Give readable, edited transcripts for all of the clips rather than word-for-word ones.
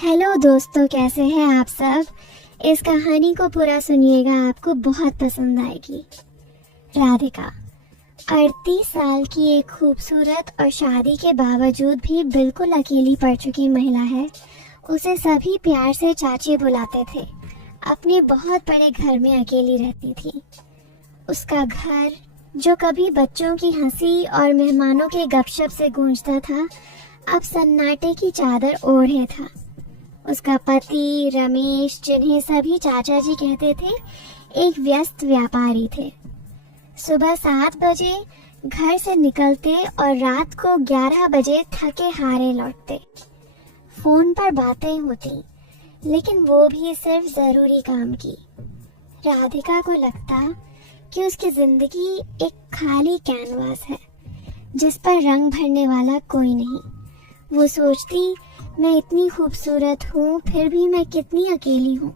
Hello दोस्तों, कैसे हैं आप सब। इस कहानी को पूरा सुनिएगा, आपको बहुत पसंद आएगी। राधिका 38 साल की एक खूबसूरत और शादी के बावजूद भी बिल्कुल अकेली पड़ चुकी महिला है। उसे सभी प्यार से चाची बुलाते थे। अपने बहुत बड़े घर में अकेली रहती थी। उसका घर, जो कभी बच्चों की हंसी और मेहमानों के गपशप से गूंजता था, अब सन्नाटे की चादर ओढ़े था। उसका पति रमेश, जिन्हें सभी चाचा जी कहते थे, एक व्यस्त व्यापारी थे। सुबह 7 बजे घर से निकलते और रात को 11 बजे थके हारे लौटते। फोन पर बातें होती, लेकिन वो भी सिर्फ जरूरी काम की। राधिका को लगता कि उसकी जिंदगी एक खाली कैनवास है, जिस पर रंग भरने वाला कोई नहीं। वो सोचती, मैं इतनी खूबसूरत हूँ, फिर भी मैं कितनी अकेली हूँ।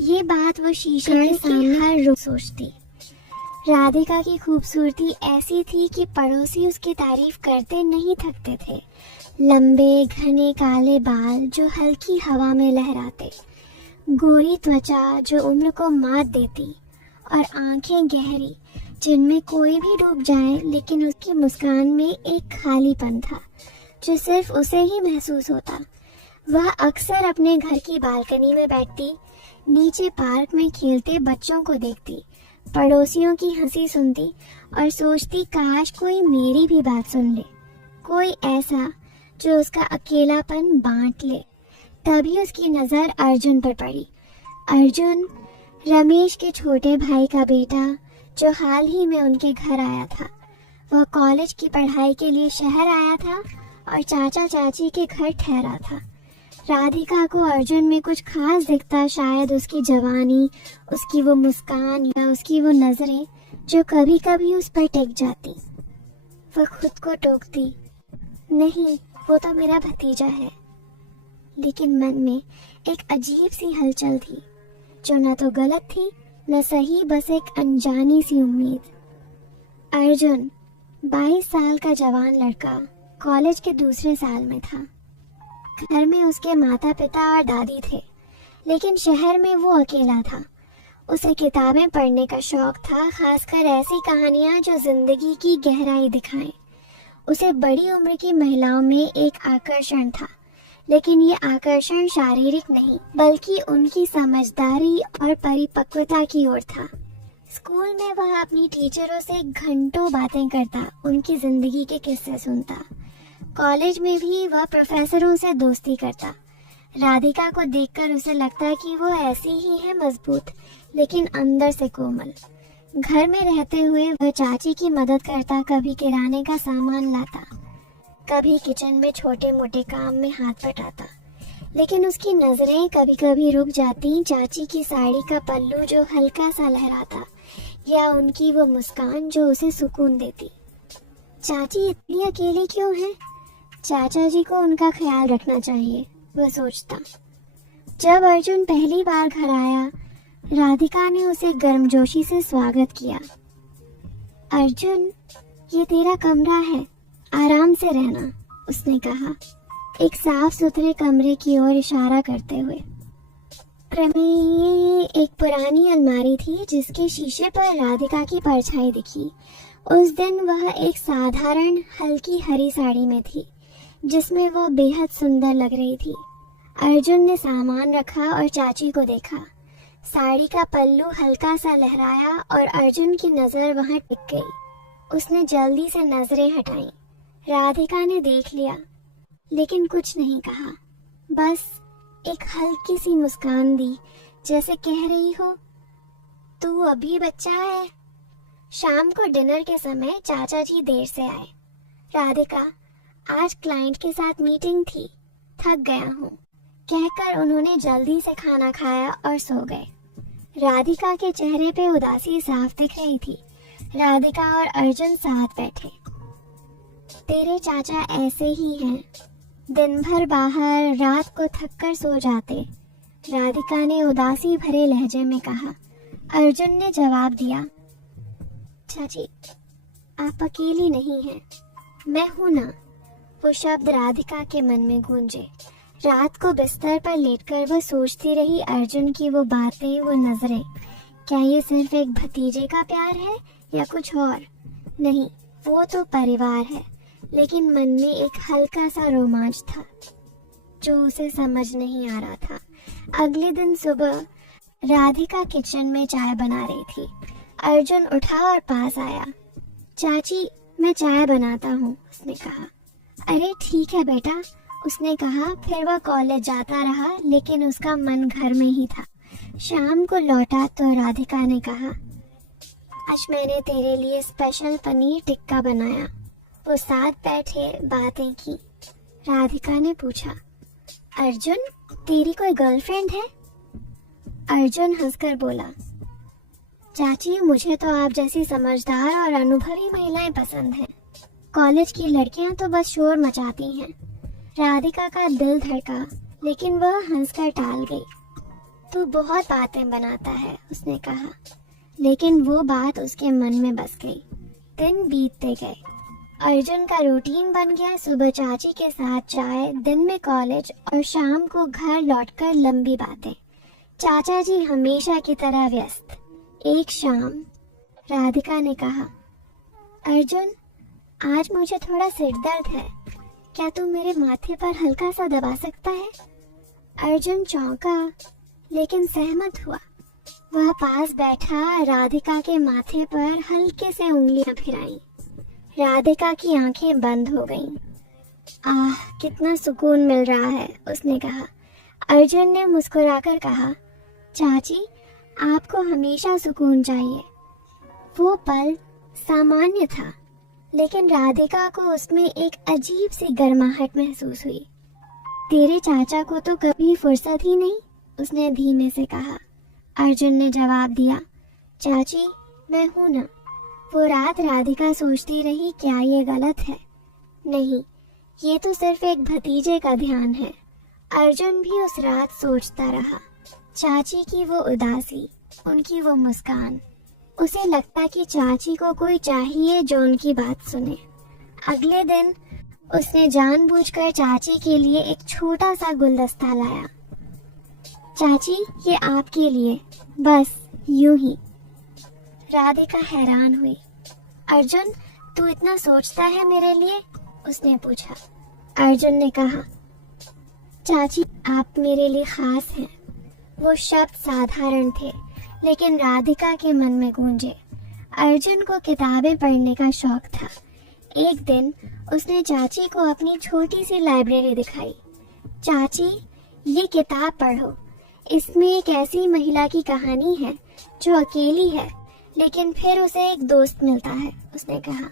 ये बात वो शीशे के सामने हर रोज सोचती। राधिका की खूबसूरती ऐसी थी कि पड़ोसी उसकी तारीफ करते नहीं थकते थे। लंबे घने काले बाल जो हल्की हवा में लहराते, गोरी त्वचा जो उम्र को मात देती, और आंखें गहरी जिनमें कोई भी डूब जाए, लेकिन उसकी मुस्कान में एक खालीपन था जो सिर्फ उसे ही महसूस होता। वह अक्सर अपने घर की बालकनी में बैठती, नीचे पार्क में खेलते बच्चों को देखती, पड़ोसियों की हंसी सुनती और सोचती, काश कोई मेरी भी बात सुन ले, कोई ऐसा जो उसका अकेलापन बांट ले। तभी उसकी नज़र अर्जुन पर पड़ी। अर्जुन रमेश के छोटे भाई का बेटा, जो हाल ही में उनके घर आया था। वह कॉलेज की पढ़ाई के लिए शहर आया था और चाचा चाची के घर ठहरा था। राधिका को अर्जुन में कुछ खास दिखता, शायद उसकी जवानी, उसकी वो मुस्कान या उसकी वो नजरें जो कभी कभी उस पर टिक जाती। वह खुद को टोकती, नहीं, वो तो मेरा भतीजा है। लेकिन मन में एक अजीब सी हलचल थी, जो न तो गलत थी न सही, बस एक अनजानी सी उम्मीद। अर्जुन 22 साल का जवान लड़का कॉलेज के दूसरे साल में था। घर में उसके माता पिता और दादी थे, लेकिन शहर में वो अकेला था। उसे किताबें पढ़ने का शौक था, खासकर ऐसी कहानियां जो जिंदगी की गहराई दिखाएं। उसे बड़ी उम्र की महिलाओं में एक आकर्षण था, लेकिन ये आकर्षण शारीरिक नहीं, बल्कि उनकी समझदारी और परिपक्वता की ओर था। स्कूल में वह अपनी टीचरों से घंटों बातें करता, उनकी जिंदगी के किस्से सुनता। कॉलेज में भी वह प्रोफेसरों से दोस्ती करता। राधिका को देखकर उसे लगता कि वो ऐसी ही है, मजबूत लेकिन अंदर से कोमल। घर में रहते हुए वह चाची की मदद करता, कभी किराने का सामान लाता, कभी किचन में छोटे मोटे काम में हाथ बटाता। लेकिन उसकी नजरें कभी कभी रुक जाती चाची की साड़ी का पल्लू जो हल्का सा लहराता, या उनकी वो मुस्कान जो उसे सुकून देती। चाची इतनी अकेली क्यों है? चाचा जी को उनका ख्याल रखना चाहिए, वह सोचता। जब अर्जुन पहली बार घर आया, राधिका ने उसे गर्मजोशी से स्वागत किया। अर्जुन, ये तेरा कमरा है, आराम से रहना, उसने कहा, एक साफ सुथरे कमरे की ओर इशारा करते हुए। क्रमे एक पुरानी अलमारी थी, जिसके शीशे पर राधिका की परछाई दिखी। उस दिन वह एक साधारण हल्की हरी साड़ी में थी, जिसमें वो बेहद सुंदर लग रही थी। अर्जुन ने सामान रखा और चाची को देखा। साड़ी का पल्लू हल्का सा लहराया और अर्जुन की नजर वहां टिक गई। उसने जल्दी से नजरें हटाई। राधिका ने देख लिया, लेकिन कुछ नहीं कहा, बस एक हल्की सी मुस्कान दी, जैसे कह रही हो, तू अभी बच्चा है। शाम को डिनर के समय चाचा जी देर से आए। राधिका, आज क्लाइंट के साथ मीटिंग थी, थक गया हूँ, कहकर उन्होंने जल्दी से खाना खाया और सो गए। राधिका के चेहरे पे उदासी साफ दिख रही थी। राधिका और अर्जुन साथ बैठे। तेरे चाचा ऐसे ही हैं, दिन भर बाहर, रात को थककर सो जाते, राधिका ने उदासी भरे लहजे में कहा। अर्जुन ने जवाब दिया, चाची, आप अकेली नहीं हैं, मैं हूं ना। वो शब्द राधिका के मन में गूंजे। रात को बिस्तर पर लेटकर वह सोचती रही अर्जुन की वो बातें, वो नजरें। क्या ये सिर्फ एक भतीजे का प्यार है या कुछ और? नहीं, वो तो परिवार है, लेकिन मन में एक हल्का सा रोमांच था जो उसे समझ नहीं आ रहा था। अगले दिन सुबह राधिका किचन में चाय बना रही थी। अर्जुन उठा और पास आया। चाची, मैं चाय बनाता हूँ, उसने कहा। अरे ठीक है बेटा, उसने कहा। फिर वह कॉलेज जाता रहा, लेकिन उसका मन घर में ही था। शाम को लौटा तो राधिका ने कहा, आज मैंने तेरे लिए स्पेशल पनीर टिक्का बनाया। वो साथ बैठे बातें की। राधिका ने पूछा, अर्जुन, तेरी कोई गर्लफ्रेंड है? अर्जुन हंसकर बोला, चाची, मुझे तो आप जैसी समझदार और अनुभवी महिलाएं पसंद हैं। कॉलेज की लड़कियां तो बस शोर मचाती हैं। राधिका का दिल धड़का, लेकिन वह हंसकर टाल गई। तू बहुत बातें बनाता है, उसने कहा, लेकिन वो बात उसके मन में बस गई। दिन बीतते गए। अर्जुन का रूटीन बन गया। सुबह चाची के साथ चाय, दिन में कॉलेज और शाम को घर लौटकर लंबी बातें। चाचा जी हमेशा की तरह व्यस्त। एक शाम राधिका ने कहा, अर्जुन, आज मुझे थोड़ा सिर दर्द है, क्या तू मेरे माथे पर हल्का सा दबा सकता है? अर्जुन चौंका, लेकिन सहमत हुआ। वह पास बैठा, राधिका के माथे पर हल्के से उंगलियां फिराई। राधिका की आंखें बंद हो गईं। आह, कितना सुकून मिल रहा है, उसने कहा। अर्जुन ने मुस्कुराकर कहा, चाची, आपको हमेशा सुकून चाहिए। वो पल सामान्य था, लेकिन राधिका को उसमें एक अजीब सी गर्माहट महसूस हुई। तेरे चाचा को तो कभी फुर्सत ही नहीं, उसने धीमे से कहा। अर्जुन ने जवाब दिया, चाची, मैं हूं ना। वो रात राधिका सोचती रही, क्या ये गलत है? नहीं, ये तो सिर्फ एक भतीजे का ध्यान है। अर्जुन भी उस रात सोचता रहा। चाची की वो उदासी, उनकी वो मुस्कान। उसे लगता कि चाची को कोई चाहिए जो उनकी बात सुने। अगले दिन उसने जानबूझकर चाची के लिए एक छोटा सा गुलदस्ता लाया। चाची, ये आपके लिए, बस यूं ही। राधिका हैरान हुई। अर्जुन, तू इतना सोचता है मेरे लिए? उसने पूछा। अर्जुन ने कहा, चाची, आप मेरे लिए खास हैं। वो शब्द साधारण थे, लेकिन राधिका के मन में गूंजे। अर्जुन को किताबें पढ़ने का शौक था। एक दिन उसने चाची को अपनी छोटी सी लाइब्रेरी दिखाई। चाची, ये किताब पढ़ो। इसमें एक ऐसी महिला की कहानी है जो अकेली है, लेकिन फिर उसे एक दोस्त मिलता है, उसने कहा।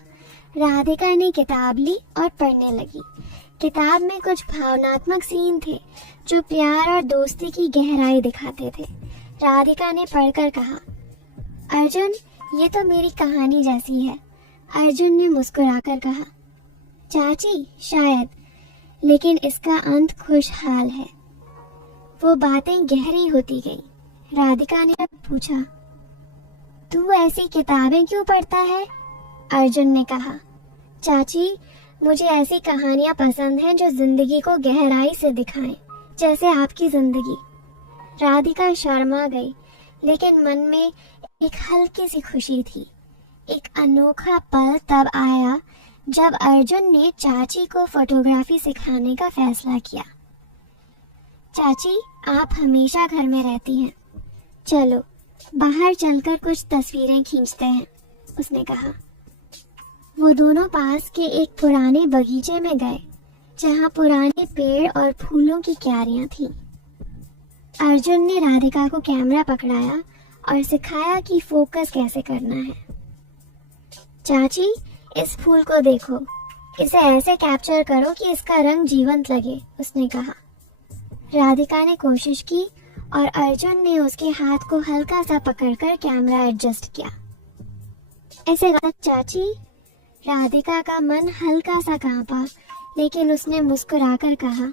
राधिका ने किताब ली और पढ़ने लगी। किताब में कुछ भावनात्मक सीन थे जो प्यार और दोस्ती की गहराई दिखाते थे। राधिका ने पढ़कर कहा, अर्जुन, ये तो मेरी कहानी जैसी है। अर्जुन ने मुस्कुराकर कहा, चाची, शायद, लेकिन इसका अंत खुशहाल है। वो बातें गहरी होती गई। राधिका ने पूछा, तू ऐसी किताबें क्यों पढ़ता है? अर्जुन ने कहा, चाची, मुझे ऐसी कहानियां पसंद हैं जो जिंदगी को गहराई से दिखाएं, जैसे आपकी जिंदगी। राधिका शर्मा गई, लेकिन मन में एक हल्की सी खुशी थी। एक अनोखा पल तब आया जब अर्जुन ने चाची को फोटोग्राफी सिखाने का फैसला किया। चाची, आप हमेशा घर में रहती हैं, चलो बाहर चलकर कुछ तस्वीरें खींचते हैं, उसने कहा। वो दोनों पास के एक पुराने बगीचे में गए, जहाँ पुराने पेड़ और फूलों की क्यारियां थीं। अर्जुन ने राधिका को कैमरा पकड़ाया और सिखाया कि फोकस कैसे करना है। चाची, इस फूल को देखो, इसे ऐसे कैप्चर करो कि इसका रंग जीवंत लगे, उसने कहा। राधिका ने कोशिश की और अर्जुन ने उसके हाथ को हल्का सा पकड़कर कैमरा एडजस्ट किया। ऐसे गलत चाची? राधिका का मन हल्का सा कांपा, लेकिन उसने मुस्कुराकर कहा,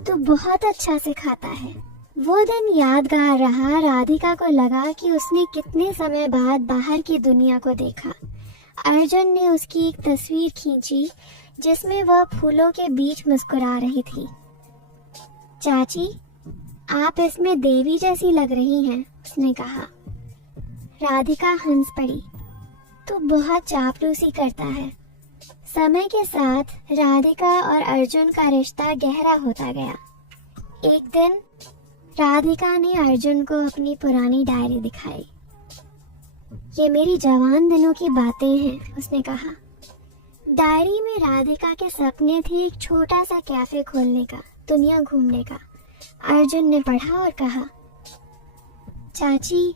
तू बहुत अच्छा सिखाता है। वो दिन यादगार रहा। राधिका को लगा कि उसने कितने समय बाद बाहर की दुनिया को देखा। अर्जुन ने उसकी एक तस्वीर खींची जिसमें वह फूलों के बीच मुस्कुरा रही थी। चाची, आप इसमें देवी जैसी लग रही हैं, उसने कहा। राधिका हंस पड़ी। तू बहुत चापलूसी करता है। समय के साथ राधिका और अर्जुन का रिश्ता गहरा होता गया। एक दिन राधिका ने अर्जुन को अपनी पुरानी डायरी दिखाई। ये मेरी जवान दिनों की बातें हैं, उसने कहा। डायरी में राधिका के सपने थे एक छोटा सा कैफे खोलने का, दुनिया घूमने का। अर्जुन ने पढ़ा और कहा, चाची,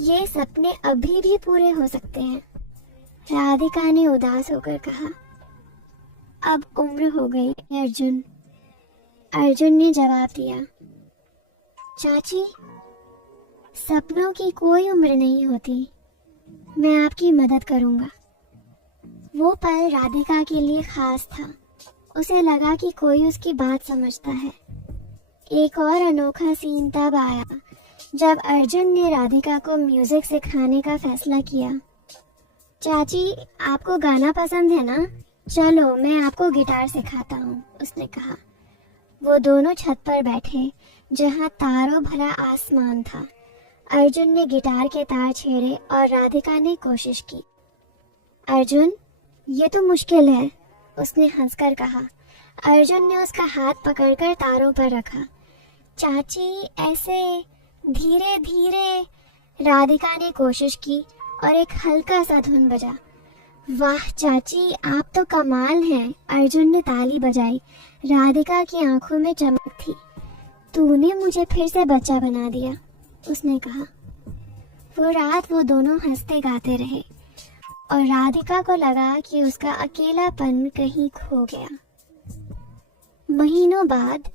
ये सपने अभी भी पूरे हो सकते हैं। राधिका ने उदास होकर कहा, अब उम्र हो गई अर्जुन। अर्जुन ने जवाब दिया, चाची, सपनों की कोई उम्र नहीं होती। मैं आपकी मदद करूंगा। वो पल राधिका के लिए खास था। उसे लगा कि कोई उसकी बात समझता है। एक और अनोखा सीन तब आया जब अर्जुन ने राधिका को म्यूजिक सिखाने का फैसला किया। चाची, आपको गाना पसंद है ना? चलो मैं आपको गिटार सिखाता हूँ, उसने कहा। वो दोनों छत पर बैठे जहाँ तारों भरा आसमान था। अर्जुन ने गिटार के तार छेड़े और राधिका ने कोशिश की। अर्जुन, ये तो मुश्किल है, उसने हंसकर कहा। अर्जुन ने उसका हाथ पकड़कर तारों पर रखा। चाची, ऐसे धीरे धीरे, राधिका ने कोशिश की और एक हल्का सा धुन बजा। वाह चाची, आप तो कमाल हैं, अर्जुन ने ताली बजाई। राधिका की आंखों में चमक थी। तूने मुझे फिर से बच्चा बना दिया, उसने कहा। वो रात वो दोनों हंसते गाते रहे और राधिका को लगा कि उसका अकेलापन कहीं खो गया। महीनों बाद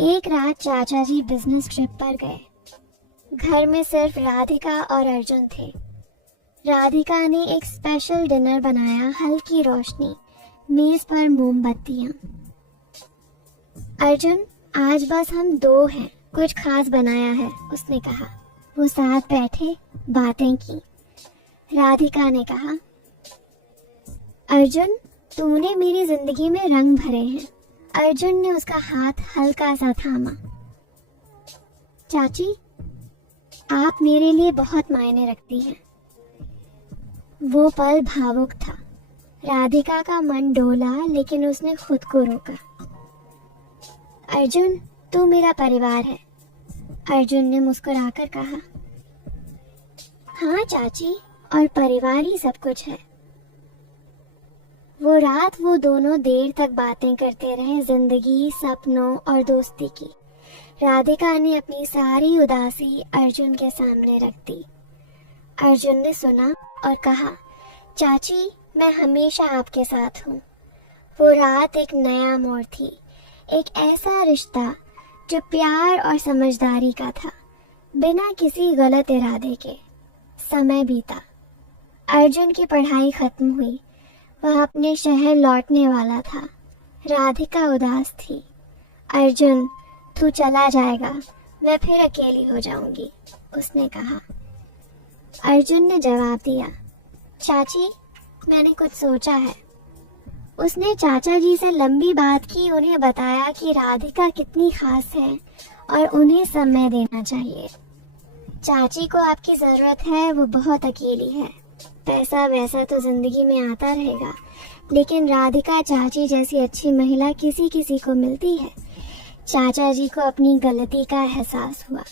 एक रात चाचा जी बिजनेस ट्रिप पर गए। घर में सिर्फ राधिका और अर्जुन थे। राधिका ने एक स्पेशल डिनर बनाया, हल्की रोशनी, मेज पर मोमबत्तियां। अर्जुन, आज बस हम दो हैं, कुछ खास बनाया है, उसने कहा। वो साथ बैठे बातें की। राधिका ने कहा, अर्जुन, तूने मेरी जिंदगी में रंग भरे हैं। अर्जुन ने उसका हाथ हल्का सा थामा। चाची, आप मेरे लिए बहुत मायने रखती हैं। वो पल भावुक था। राधिका का मन डोला, लेकिन उसने खुद को रोका। अर्जुन, तू मेरा परिवार है, अर्जुन ने मुस्कुराकर कहा। हाँ चाची, और परिवार ही सब कुछ है। वो रात वो दोनों देर तक बातें करते रहे, जिंदगी, सपनों और दोस्ती की। राधिका ने अपनी सारी उदासी अर्जुन के सामने रख दी। अर्जुन ने सुना और कहा, चाची, मैं हमेशा आपके साथ हूँ। वो रात एक नया मोड़ थी, एक ऐसा रिश्ता जो प्यार और समझदारी का था, बिना किसी गलत इरादे के। समय बीता। अर्जुन की पढ़ाई खत्म हुई। वह अपने शहर लौटने वाला था। राधिका उदास थी। अर्जुन, तू चला जाएगा, मैं फिर अकेली हो जाऊंगी, उसने कहा। अर्जुन ने जवाब दिया, चाची, मैंने कुछ सोचा है। उसने चाचा जी से लंबी बात की, उन्हें बताया कि राधिका कितनी खास है और उन्हें समय देना चाहिए। चाची को आपकी जरूरत है, वो बहुत अकेली है। पैसा वैसा तो जिंदगी में आता रहेगा, लेकिन राधिका चाची जैसी अच्छी महिला किसी किसी को मिलती है। चाचा जी को अपनी गलती का एहसास हुआ।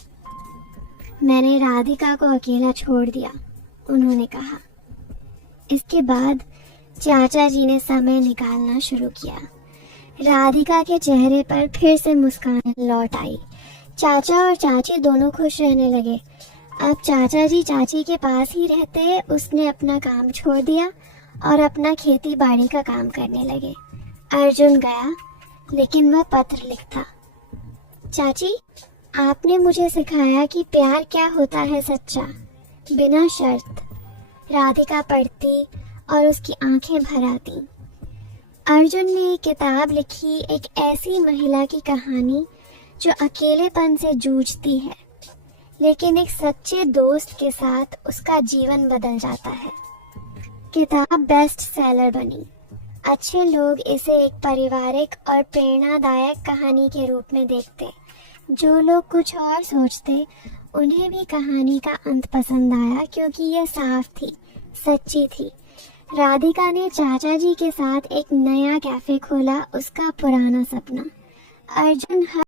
मैंने राधिका को अकेला छोड़ दिया, उन्होंने कहा। इसके बाद चाचा जी ने समय निकालना शुरू किया। राधिका के चेहरे पर फिर से मुस्कान लौट आई। चाचा और चाची दोनों खुश रहने लगे। अब चाचा जी चाची के पास ही रहते। उसने अपना काम छोड़ दिया और अपना खेती बाड़ी का काम करने लगे। अर्जुन गया, लेकिन वह पत्र लिखता। चाची, आपने मुझे सिखाया कि प्यार क्या होता है सच्चा, बिना शर्त। राधिका पढ़ती और उसकी आंखें भर आती। अर्जुन ने एक किताब लिखी, एक ऐसी महिला की कहानी जो अकेलेपन से जूझती है, लेकिन एक सच्चे दोस्त के साथ उसका जीवन बदल जाता है। किताब बेस्ट सेलर बनी। अच्छे लोग इसे एक पारिवारिक और प्रेरणादायक कहानी के रूप में देखते। जो लोग कुछ और सोचते, उन्हें भी कहानी का अंत पसंद आया क्योंकि यह साफ थी, सच्ची थी। राधिका ने चाचा जी के साथ एक नया कैफे खोला, उसका पुराना सपना। अर्जुन